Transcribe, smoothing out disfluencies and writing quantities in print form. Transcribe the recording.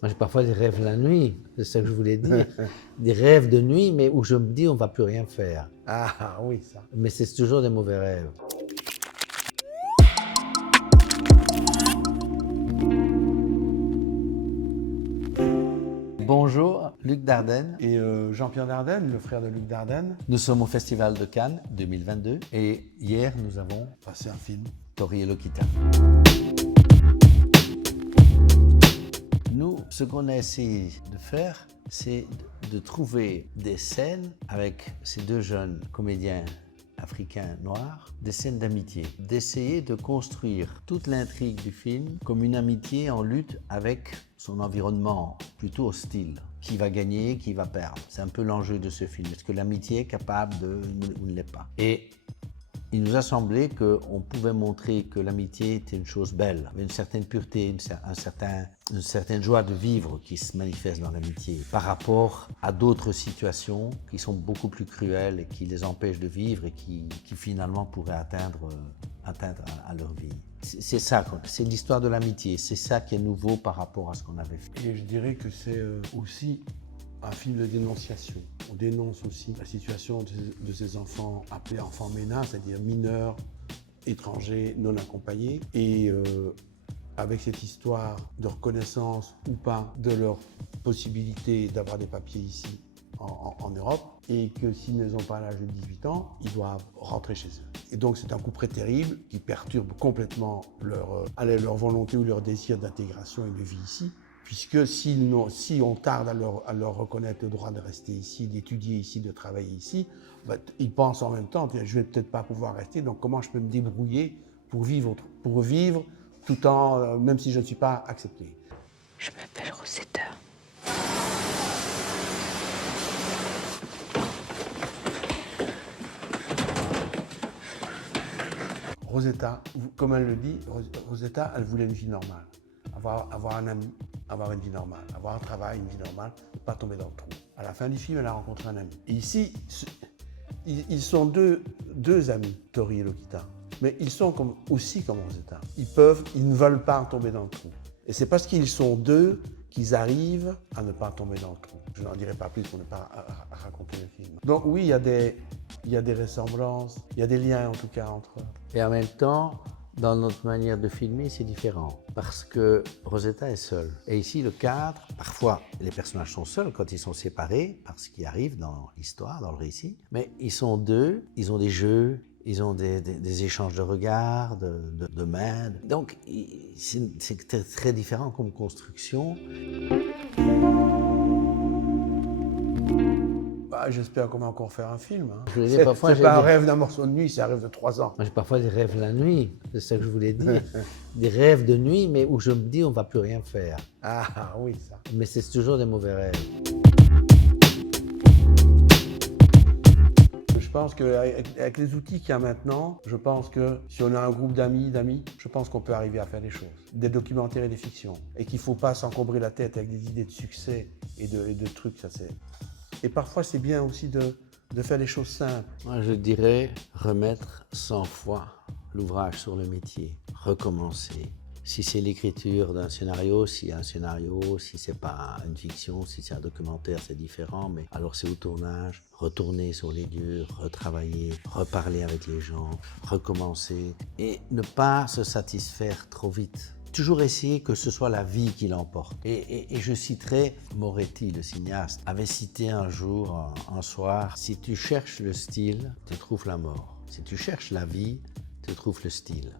Moi, j'ai parfois des rêves la nuit, c'est ça que je voulais dire. Des rêves de nuit, mais où je me dis on ne va plus rien faire. Ah oui, ça. Mais c'est toujours des mauvais rêves. Bonjour, Luc Dardenne. Et Jean-Pierre Dardenne, le frère de Luc Dardenne, Nous sommes au Festival de Cannes 2022 et hier nous avons c'est un film. Tori et Lokita. Nous, ce qu'on a essayé de faire, c'est de trouver des scènes avec ces deux jeunes comédiens africains noirs, des scènes d'amitié, d'essayer de construire toute l'intrigue du film comme une amitié en lutte avec son environnement plutôt hostile. Qui va gagner, qui va perdre. C'est un peu l'enjeu de ce film. Est-ce que l'amitié est capable de ou ne l'est pas? Et il nous a semblé qu'on pouvait montrer que l'amitié était une chose belle, une certaine pureté, une certaine joie de vivre qui se manifeste dans l'amitié par rapport à d'autres situations qui sont beaucoup plus cruelles et qui les empêchent de vivre et qui finalement pourraient atteindre à leur vie. C'est ça, c'est l'histoire de l'amitié, c'est ça qui est nouveau par rapport à ce qu'on avait fait. Et je dirais que c'est aussi un film de dénonciation. On dénonce aussi la situation de ces enfants appelés enfants MENA, c'est-à-dire mineurs, étrangers, non accompagnés. Et avec cette histoire de reconnaissance ou pas de leur possibilité d'avoir des papiers ici en Europe, et que s'ils n'ont pas l'âge de 18 ans, ils doivent rentrer chez eux. Et donc c'est un coup près terrible qui perturbe complètement leur volonté ou leur désir d'intégration et de vie ici. Puisque si on tarde à leur reconnaître le droit de rester ici, d'étudier ici, de travailler ici, ils pensent en même temps, je ne vais peut-être pas pouvoir rester, donc comment je peux me débrouiller pour vivre tout en, même si je ne suis pas accepté. Je m'appelle Rosetta. Rosetta, comme elle le dit, Rosetta, elle voulait une vie normale. Avoir un ami, avoir une vie normale, avoir un travail, une vie normale, pas tomber dans le trou. À la fin du film, elle a rencontré un ami. Et ici, ils sont deux amis, Tori et Lokita. Mais ils sont aussi comme Rosetta. Ils ne veulent pas tomber dans le trou. Et c'est parce qu'ils sont deux qu'ils arrivent à ne pas tomber dans le trou. Je n'en dirai pas plus pour ne pas raconter le film. Donc oui, il y a des ressemblances, il y a des liens en tout cas entre eux. Et en même temps, dans notre manière de filmer, c'est différent parce que Rosetta est seule. Et ici, le cadre, parfois, les personnages sont seuls quand ils sont séparés par ce qui arrive dans l'histoire, dans le récit. Mais ils sont deux, ils ont des jeux, ils ont des échanges de regards, de mains. Donc, c'est très différent comme construction. J'espère qu'on va encore faire un film. Hein. Je veux dire, parfois, c'est pas un rêve d'un morceau de nuit, c'est un rêve de 3 ans. Moi, j'ai parfois des rêves la nuit, c'est ça que je voulais dire. Des rêves de nuit, mais où je me dis on ne va plus rien faire. Ah oui, ça. Mais c'est toujours des mauvais rêves. Je pense qu'avec les outils qu'il y a maintenant, je pense que si on a un groupe d'amis, je pense qu'on peut arriver à faire des choses. Des documentaires et des fictions. Et qu'il ne faut pas s'encombrer la tête avec des idées de succès et de trucs, ça c'est... Et parfois, c'est bien aussi de faire des choses simples. Moi, je dirais remettre 100 fois l'ouvrage sur le métier, recommencer. Si c'est l'écriture d'un scénario, s'il y a un scénario, si c'est pas une fiction, si c'est un documentaire, c'est différent. Mais alors c'est au tournage, retourner sur les lieux, retravailler, reparler avec les gens, recommencer et ne pas se satisfaire trop vite. Toujours essayer que ce soit la vie qui l'emporte. Et je citerai Moretti, le cinéaste, avait cité un jour, un soir, si tu cherches le style, tu trouves la mort. Si tu cherches la vie, tu trouves le style.